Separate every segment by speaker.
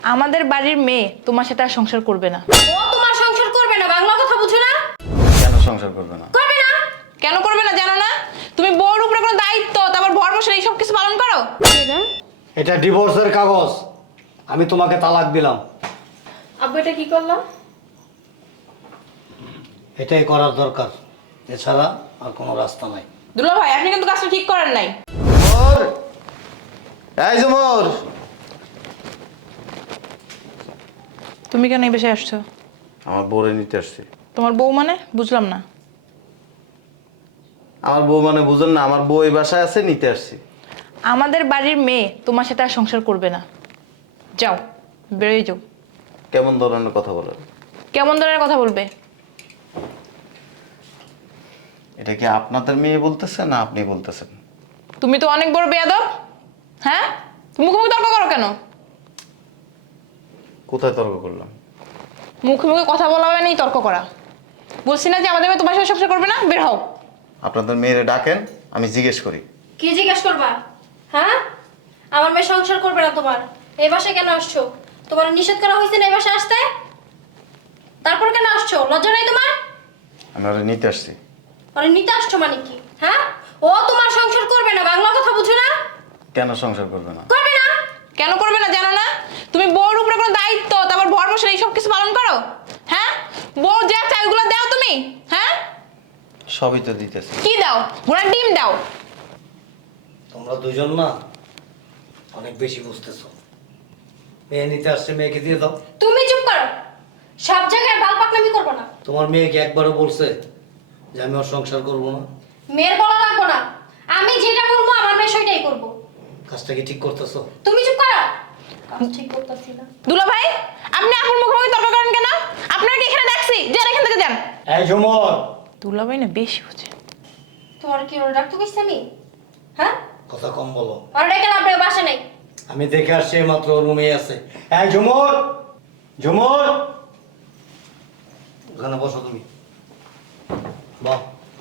Speaker 1: আমাদের বাড়ির মেয়ে তোমার সাথে আর সংসার করবে না।
Speaker 2: ও তোমার সংসার করবে না, বাংলা কথা বুঝো না?
Speaker 3: কেন সংসার করবে না?
Speaker 2: করবে না।
Speaker 1: কেন করবে না জানো না? তুমি বউর উপরে কোনো দায়িত্ব, তারপর ভর বসে এই সব কিছু পালন করো।
Speaker 4: এটা ডিভোর্সের কাগজ। আমি তোমাকে তালাক দিলাম।
Speaker 2: আব্বু এটা কি করলাম?
Speaker 4: এটাই করার দরকার, এছাড়া আর কোনো রাস্তা নাই।
Speaker 1: দুলা ভাই আপনি কিন্তু কাজটা ঠিক করেন নাই।
Speaker 3: মোর এই যে মোর,
Speaker 1: তুমি কেন এই বাসায় আসছো?
Speaker 3: আমার বউরে নিতে আসছি।
Speaker 1: তোমার বউ মানে বুঝলাম না।
Speaker 3: আমার বউ মানে বুঝুন না, আমার বউ এই বাসায় আছে, নিতে আসছি।
Speaker 1: আমাদের বাড়ির মেয়ে তোমার সাথে আর সংসার করবে না। যাও, বেরোয় যাও।
Speaker 3: কেমন ধরনের কথা বলেন?
Speaker 1: কেমন ধরনের কথা বলবে?
Speaker 3: এটা কি আপনাদের মেয়ে বলতেছে না আপনি বলতেছেন?
Speaker 1: তুমি তো অনেক বড় বেয়াদব। হ্যাঁ, তুমি মুখে মুখে তর্ক করো কেন?
Speaker 3: কোথায় তর্ক করলাম?
Speaker 1: মুখে মুখে কথা বলা হবে না, তর্ক করা। বলছি না যে আমাদের মেয়ে তোমার সাথে সংসার করবে না, বের হও।
Speaker 3: আপনাদের মেয়েরে ডাকেন, আমি জিজ্ঞেস করি।
Speaker 2: কি জিজ্ঞেস করবা? হ্যাঁ, আমার মেয়ে সংসার করবে না তোমার। এই বাসায় কেন আসছো? তোমার নিষেধ করা হয়েছে না এই বাসায় আসতে? তারপর কেন আসছো? লজ্জা নাই তোমার?
Speaker 3: আমি ওরা নিতে আসছি।
Speaker 2: আরে নিতে আসছো মানে কি? হ্যাঁ, ও তোমার সংসার করবে না, বাংলা কথা বুঝো না?
Speaker 3: কেন সংসার করবে না?
Speaker 2: করবে না।
Speaker 1: কেন করবে না জানো না? তুমি বউর উপরে কোনো দায়িত্ব, তারপর ভর বসে এই সব কিছু পালন করো। হ্যাঁ, বউ যা চাই ওগুলো দাও তুমি। হ্যাঁ,
Speaker 3: সবই তো দিতেছে।
Speaker 1: কি দাও? ঘোড়ার ডিম দাও।
Speaker 4: তোমরা দুজন না অনেক বেশি বুঝতেছো। মেয়ে নিতে আসছে, মেয়েকে দিয়ে দাও।
Speaker 2: তুমি চুপ করো। সব জায়গায় বাল পাকনামি করবো না।
Speaker 4: তোমার মেয়েকে একবারও বলছে যে আমি ওর সংসার করবো না?
Speaker 2: মেয়ের বলা লাগবো না। আমি যেটা বলবো আমার মেয়ে সেটাই করবো।
Speaker 4: কাজটা কি ঠিক করতেছো?
Speaker 2: তুমি চুপ করো। কাজ ঠিক করতেছি না।
Speaker 1: দুলা ভাই, আপনি আপনার মুখে মুখে তর্ক করেন কেন? আপনারা কি এখানে দেখছি? যান এখান থেকে যান।
Speaker 4: এই ঝুমর,
Speaker 1: দুলা ভাই না বেশি হচ্ছে।
Speaker 2: তোমার কি ওরা ডাকতে কইছি আমি? হ্যাঁ,
Speaker 4: কথা কম বলো।
Speaker 2: আর ডেকে লাভ নেই, বাসা নেই।
Speaker 4: আমি দেখে আসছি মাত্র রুমে আছে। এই ঝুমর, ঝুমর, ওখানে বসো তুমি। বাহ,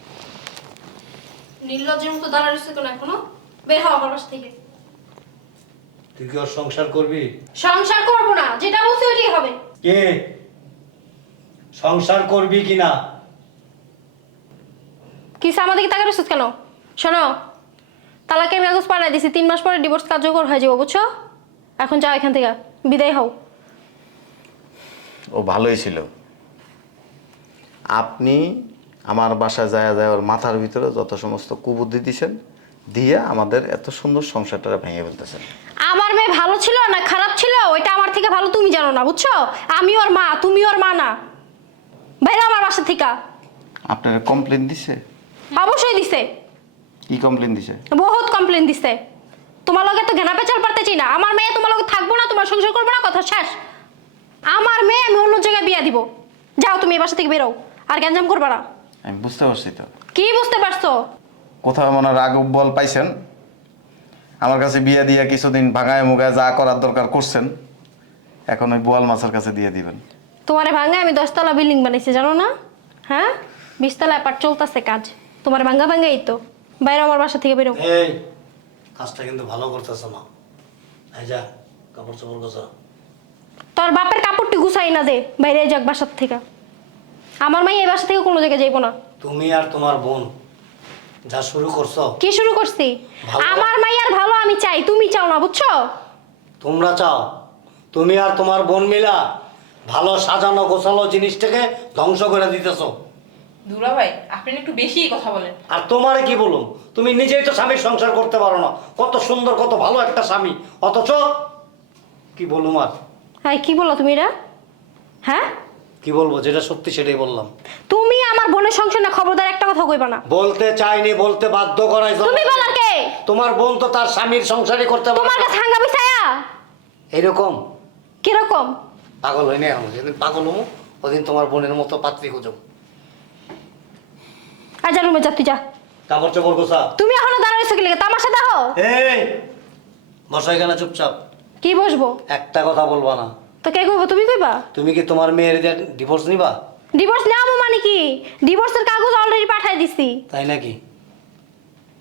Speaker 2: নির্লজ্জের মতো দাঁড়া রয়েছে কেন এখনো? বের হও আমার বাসা থেকে।
Speaker 4: তুই কি ওর সংসার করবি?
Speaker 2: সংসার করবো না, যেটা বলছি ওইটাই হবে।
Speaker 4: কে সংসার করবি কিনা?
Speaker 2: কি আমাদেরকে তাকা রয়েছে কেন? শোনো, তালাকের কাগজ পাঠাই দিছি, 3 মাস পরে ডিভোর্স কার্যকর হয়ে যাবো, বুঝছো? এখন যাও এখান থেকে, বিদায় হও।
Speaker 3: ও ভালোই ছিল। আপনি আমার বাসায় যায় যায় ওর মাথার ভিতরে যত সমস্ত কুবুদ্ধি দিছেন, দিয়ে আমাদের এত সুন্দর সংসারটা ভেঙে ফেলতেছেন।
Speaker 2: আমার মেয়ে ভালো ছিল না খারাপ ছিল ওইটা আমার থেকে ভালো তুমি জানো না, বুঝছো? আমি ওর মা, তুমি ওর মা না। বাইরে আমার বাসা থেকে।
Speaker 3: আপনারা কমপ্লেন দিছে?
Speaker 2: অবশ্যই দিছে,
Speaker 3: কি কমপ্লেন দিছে?
Speaker 2: বহুত কমপ্লেন দিছে। তোমার লগে তো ঘেনা পেঁচাল পারতেছি না। আমার মেয়ে তোমার লগে থাকবো না, তোমার সংসার করবো না, কথা শেষ। আমার মেয়ে আমি অন্য জায়গায় বিয়া দিব। যাও তুমি এই বাসা থেকে বেরো, আর গ্যাঞ্জাম করবা না।
Speaker 3: আমি বুঝতে পারছি তো।
Speaker 2: কি বুঝতে পারছো?
Speaker 3: কোথাও মনে রাগ বল পাইছেন, আমার কাছে বিয়ে দিয়ে কিছুদিন ভাঙায় মুগায় যা করার দরকার করছেন, এখন ওই বোয়াল মাছের কাছে দিয়ে দিবেন।
Speaker 2: তোমারে ভাঙ্গা আমি 10 তলা বিল্ডিং বানাইছি জানো না? হ্যাঁ, 20 তলা অ্যাপার্ট চলতেছে কাজ। তোমার ভাঙ্গা ভাঙ্গাই তো। বাইরে আমার বাসা থেকে বেরো।
Speaker 4: এই কাজটা কিন্তু ভালো করতেছ না। এই যা, কাপড় চোপড় গোছা।
Speaker 2: তোর বাপের কাপড়টি গুছাই না দে, বাইরে যাক বাসার থেকে। আমার মাই এই বাসা থেকে কোনো জায়গায় যাইবো না।
Speaker 4: তুমি আর তোমার বোন যা শুরু করছো।
Speaker 2: কি শুরু করছি?
Speaker 4: ভালো।
Speaker 2: আমার মাইয়ার ভালো আমি চাই, তুমি চাও না, বুঝছো?
Speaker 4: তোমরা চাও, তুমি আর তোমার বোন মিলা ভালো সাজানো গোছালো জিনিসটাকে ধ্বংস করে দিতেছো।
Speaker 1: দুলা ভাই আপনি একটু বেশি কথা বলেন।
Speaker 4: আর তোমারে কি বলুম, তুমি নিজেই তো স্বামীর সংসার করতে পারো না। কত সুন্দর কত ভালো একটা স্বামী, অথচ কি বলুম আর।
Speaker 2: হ্যাঁ, কি বলো তুমি এটা? হ্যাঁ,
Speaker 4: কি বলবো, যেটা সত্যি সেটাই বললাম।
Speaker 2: তুমি আমার বোনের সংসার না, খবরদার একটা কথা কইবা না।
Speaker 4: বলতে চাইনি, বলতে বাধ্য করাইছো।
Speaker 2: তুমি বলার কে?
Speaker 4: তোমার বোন তো তার স্বামীর সংসারই করতে পারে
Speaker 2: তোমার
Speaker 4: না।
Speaker 2: কাছে হাঙ্গা বিছায়া
Speaker 4: এরকম
Speaker 2: কিরকম?
Speaker 4: পাগল হই না এখন, যেদিন পাগল হবো ওদিন তোমার বোনের মতো পাত্রী খুঁজো।
Speaker 2: আজা রুমে যা, তুই যা।
Speaker 4: কাপড় চোপড় গোছা।
Speaker 2: তুমি এখনো দাঁড়াইছো কি লাগে? তামাশা দেখো।
Speaker 4: এই বসো এখানে চুপচাপ।
Speaker 2: কি বসবো?
Speaker 4: একটা কথা বলবা না।
Speaker 2: তো কে কইবো? তুমি কইবা?
Speaker 4: তুমি কি তোমার মেয়ের ডিভোর্স নিবা?
Speaker 2: ডিভোর্স নেওয়াবো মানে কি? ডিভোর্সের কাগজ অলরেডি পাঠাই দিছি।
Speaker 4: তাই নাকি?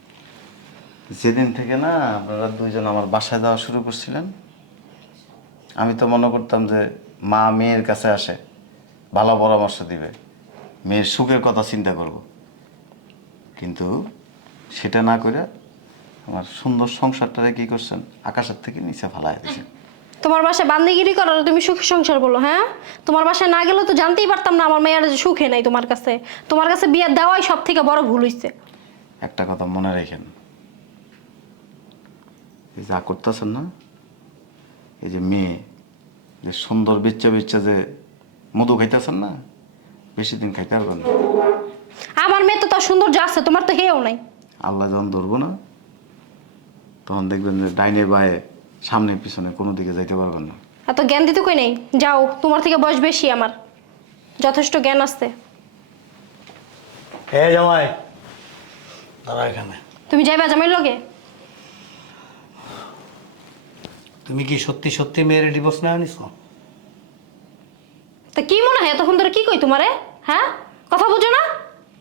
Speaker 3: যেদিন থেকে না আপনারা দুইজন আমার বাসায় যাওয়া শুরু করছিলেন, আমি তো মনে করতাম যে মা মেয়ের কাছে আসে ভালো পরামর্শ দিবে, মেয়ের সুখের কথা চিন্তা করব, কিন্তু সেটা না করে আমার সুন্দর সংসারটারে কি করছেন আকাশের থেকে নিচে ফালাই দিয়েছেন।
Speaker 2: তোমার বাসায় বান্দিগিরি করো আর তুমি সুখে সংসার বলো, হ্যাঁ? তোমার বাসায় না গেলে তো জানতেই পারতাম না আমার মেয়ের যে সুখে নাই তোমার কাছে। তোমার কাছে বিয়ে দেওয়াই সব থেকে বড় ভুল হইছে।
Speaker 3: একটা কথা মনে রাখেন, এই যা করতেছেন না, এই যে মেয়ে যে সুন্দর বেচ্চা বেচ্চা যে মধু খাইতেছেন না, বেশি দিন খাইতে পারবেন না।
Speaker 2: আমার মেয়ে তো তার সৌন্দর্য আছে, তোমার তো হেও নাই।
Speaker 3: আল্লাহ যখন ধরবো না, তখন দেখবেন যে ডাইনে বায়ে সামনে পিছনে কোনো দিকে যাইতে পারবেন না।
Speaker 2: এত জ্ঞান দিতে কই নেই, যাও, তোমার থেকে বয়স বেশি, আমার যথেষ্ট জ্ঞান আছে।
Speaker 4: হে জামাই, দাঁড়া এখানে।
Speaker 2: তুমি যাইবা জামাইর লগে?
Speaker 4: তুমি কি সত্যি সত্যি মেয়ের ডিভোর্স না নিছো?
Speaker 2: তা কি মনে হয় এতক্ষণ ধরে কি কই তোমারে, হ্যাঁ? কথা বুঝো না?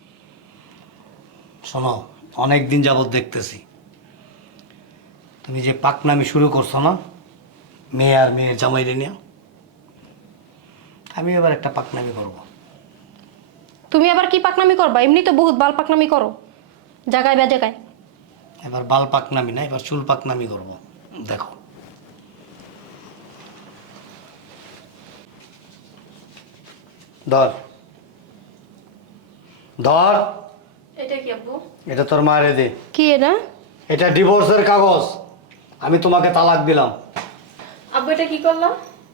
Speaker 4: শোনো, অনেক দিন যাবত দেখতেছি তুমি যে পাকনামি শুরু করছো না মেয়ে আর মেয়ের জামাইরে নিয়ে, আমি এবার একটা পাকনামি করব।
Speaker 2: তুমি আবার কি পাকনামি করবা? এমনি তো বহুত বাল পাকনামি করো জায়গায় বা জায়গায়।
Speaker 4: এবার বাল পাকনামি না, এবার চুল পাকনামি করব। দেখো, ধর ধর,
Speaker 2: এটা কি আব্বু?
Speaker 4: এটা তোর মারে দে।
Speaker 2: কি এটা?
Speaker 4: এটা ডিভোর্সের কাগজ, আমি তোমাকে তালাক দিলাম।
Speaker 2: আব্বু এটা কি করলাম?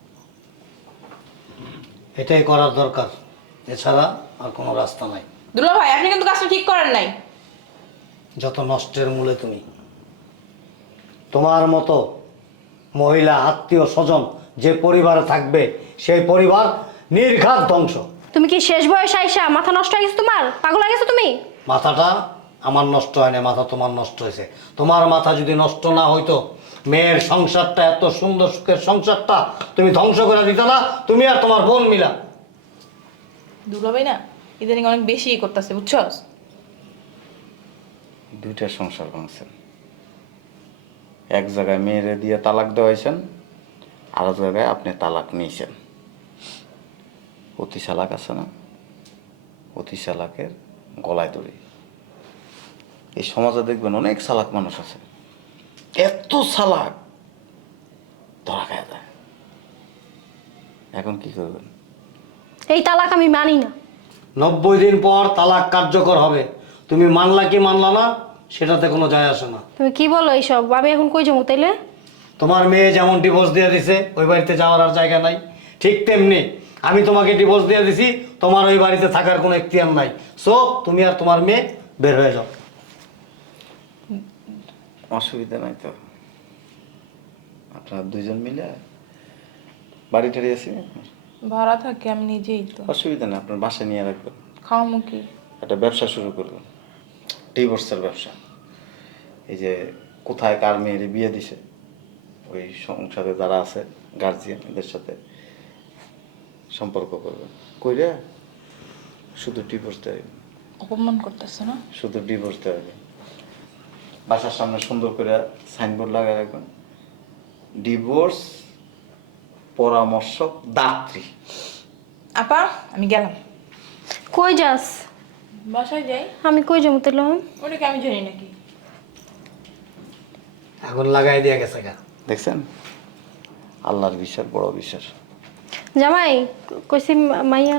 Speaker 4: এটাই করার দরকার, এছাড়া আর কোনো রাস্তা নাই।
Speaker 1: দুলা ভাই আপনি কিন্তু কাজটা ঠিক করেন নাই।
Speaker 4: যত নষ্টের মূলে তুমি। তোমার মতো মহিলা আত্মীয় স্বজন যে পরিবারে থাকবে সেই পরিবার নির্ঘাত ধ্বংস।
Speaker 2: তুমি কি শেষ বয়স আইসা মাথা নষ্ট হয়ে গেছে তোমার? পাগল হয়ে গেছো তুমি?
Speaker 4: মাথাটা আমার নষ্ট হয় না, মাথা তোমার নষ্ট হয়েছে। তোমার মাথা যদি নষ্ট না হইতো, মেয়ের সংসারটা, এত সুন্দর সুখের সংসারটা তুমি ধ্বংস করে দিত না, তুমি আর তোমার বোন মিলা।
Speaker 1: দুলা ভাই না ইদানিং অনেক বেশি করতেছে, বুঝছস?
Speaker 3: দুইটা সংসার ভাঙছেন, এক জায়গায় মেয়েরে দিয়ে তালাক দেওয়াইছেন, আর এক জায়গায় আপনি তালাক নিয়েছেন। অতি চালাক আছে না, অতি চালাকের গলায় দড়ি। এই সমাজে দেখবেন অনেক চালাক মানুষ আছে, এত চালাক ধরা খায় যায়। এখন কি করবেন?
Speaker 2: এই তালাক আমি মানি না।
Speaker 4: 90 দিন পর তালাক কার্যকর হবে, তুমি মানলা কি মানলা না সেটাতে কোনো যায় আসে না।
Speaker 2: তুমি কি বলো এইসব? আমি এখন কই যাবো তাইলে?
Speaker 4: তোমার মেয়ে যেমন ডিভোর্স দিয়ে দিছে, ওই বাড়িতে যাওয়ার আর জায়গা নাই, ঠিক তেমনি আমি তোমাকে ডিভোর্স দিয়ে দিছি, তোমার ওই বাড়িতে থাকার কোনো এখতিয়ার নাই। সো তুমি আর তোমার মেয়ে বের হয়ে যাও।
Speaker 3: অসুবিধা নাই তো, আপনারা দুইজন মিলে বাড়ি টাড়ি আছে,
Speaker 1: ভাড়া থাকে, আমি নিজেই তো।
Speaker 3: অসুবিধা নেই, আপনার বাসায় নিয়ে রাখবেন।
Speaker 1: খাওয়া মুখি
Speaker 3: একটা ব্যবসা শুরু করবেন, ডিভোর্সের ব্যবসা। এই যে কোথায় কার মেয়েরে বিয়ে দিছে, ওই সংসারে যারা আছে গার্জিয়ান, এদের সাথে সম্পর্ক করবেন, কইরা শুধু ডিভোর্স দেওয়া হবে।
Speaker 1: অপমান করতেছে না?
Speaker 3: শুধু ডিভোর্স দেওয়া হবে। বাসার সামনে সুন্দর করে সাইনবোর্ড লাগিয়ে রাখবেন, ডিভোর্স পরামর্শক দাত্রী।
Speaker 1: আপা আমি গেলাম।
Speaker 2: কই যাস?
Speaker 1: বাসায় যাই।
Speaker 2: আমি কই যাবো তাইলে?
Speaker 1: ওটাকে আমি জানি নাকি।
Speaker 4: আগুন লাগাই দিয়ে গেছে গা।
Speaker 3: দেখছেন, আল্লাহর বিশ্বাস বড় বিশ্বাস।
Speaker 2: জামাই কইছি মাইয়া।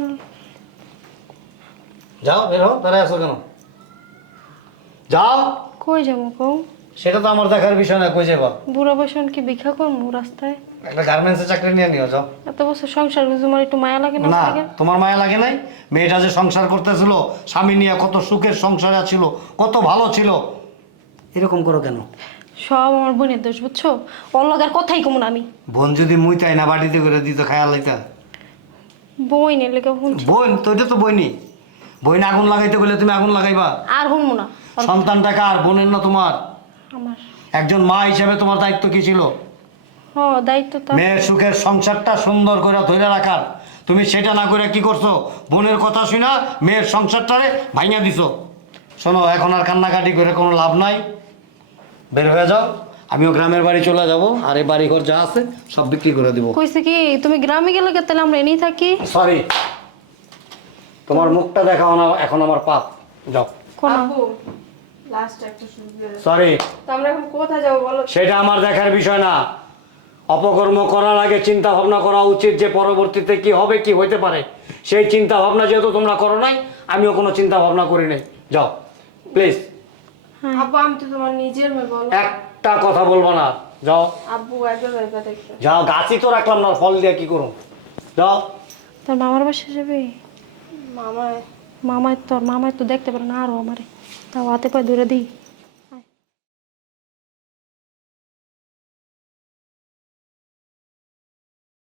Speaker 4: যাও, বের হও, দাঁড়ায় আছো কেন? যাও।
Speaker 2: কই যাবো কও?
Speaker 4: সেটা তো আমার দেখার বিষয় না, কই যাবা?
Speaker 2: বুড়া বয়সন কি ভিক্ষা করবো রাস্তায়?
Speaker 4: একটা গার্মেন্টসে চাকরি নিয়ে নিও, যাও।
Speaker 2: এত বছর সংসার করে তোমার একটু মায়া লাগে না?
Speaker 4: না,
Speaker 2: লাগে?
Speaker 4: তোমার মায়া লাগে নাই? মেয়েটা যে সংসার করতেছিল, স্বামী নিয়ে কত সুখের সংসারে ছিল, কত ভালো ছিল, এরকম করো কেন?
Speaker 2: সব আমার বোনের দোষ, বুঝছো? ওর লগার কথাই কমন আমি।
Speaker 4: বোন যদি মুইতাই না বাড়িতে করে দিত, খায়া লাইতা।
Speaker 2: বই নেই লেগে হুন।
Speaker 4: বোন তো, এটা তো বইনি। বইন আগুন লাগাইতে বলে তুমি আগুন লাগাইবা?
Speaker 2: আর হুনমু না।
Speaker 4: সন্তানটা কার? বোনের না তোমার?
Speaker 2: আমার
Speaker 4: একজন মা হিসেবে তোমার দায়িত্ব কি ছিল?
Speaker 2: হ দায়িত্ব তো।
Speaker 4: মেয়ের সুখের সংসারটা সুন্দর করে ধরে রাখার, তুমি সেটা না করে কি করছো? বোনের কথা শুনা মেয়ের সংসারটারে ভাঙিয়া দিছো। শোনো, এখন আর কান্নাকাটি করে কোনো লাভ নাই, বের হয়ে যাও। আমিও গ্রামের বাড়ি চলে যাব, আর এই বাড়ি ঘর যা আছে সব বিক্রি করে দেবো।
Speaker 2: কইছে কি তুমি গ্রামে গেলে কে, তাহলে আমরা এনেই থাকি।
Speaker 4: সরি, তোমার মুখটা দেখাও না এখন আমার পাপ। যাও।
Speaker 2: কোন
Speaker 1: আপু লাস্ট একটা সুযোগ
Speaker 4: সরি,
Speaker 1: তো আমরা এখন কোথায় যাবো বলো?
Speaker 4: সেটা আমার দেখার বিষয় না। অপকর্ম করার আগে চিন্তা ভাবনা করা উচিত যে পরবর্তীতে কি হবে, কি হইতে পারে। সেই চিন্তা ভাবনা যেহেতু তোমরা করো নাই, আমিও কোনো চিন্তা ভাবনা করি নাই। যাও প্লিজ।
Speaker 1: আব্বু আমি তো তোমার নিজের মেয়ে, বলো।
Speaker 4: একটা কথা বলবো না, যাও।
Speaker 1: আব্বু একবার ভেবে দেখবে।
Speaker 4: যাও, গাছই তো রাখলাম না, ফল দিয়ে কি করো, যাও।
Speaker 2: তোর মামার বাসা যাবে?
Speaker 1: মামায়
Speaker 2: মামায় তো দেখতে পারে না, আরো আমারে তাও হাতে পায়ে ধরে দিই।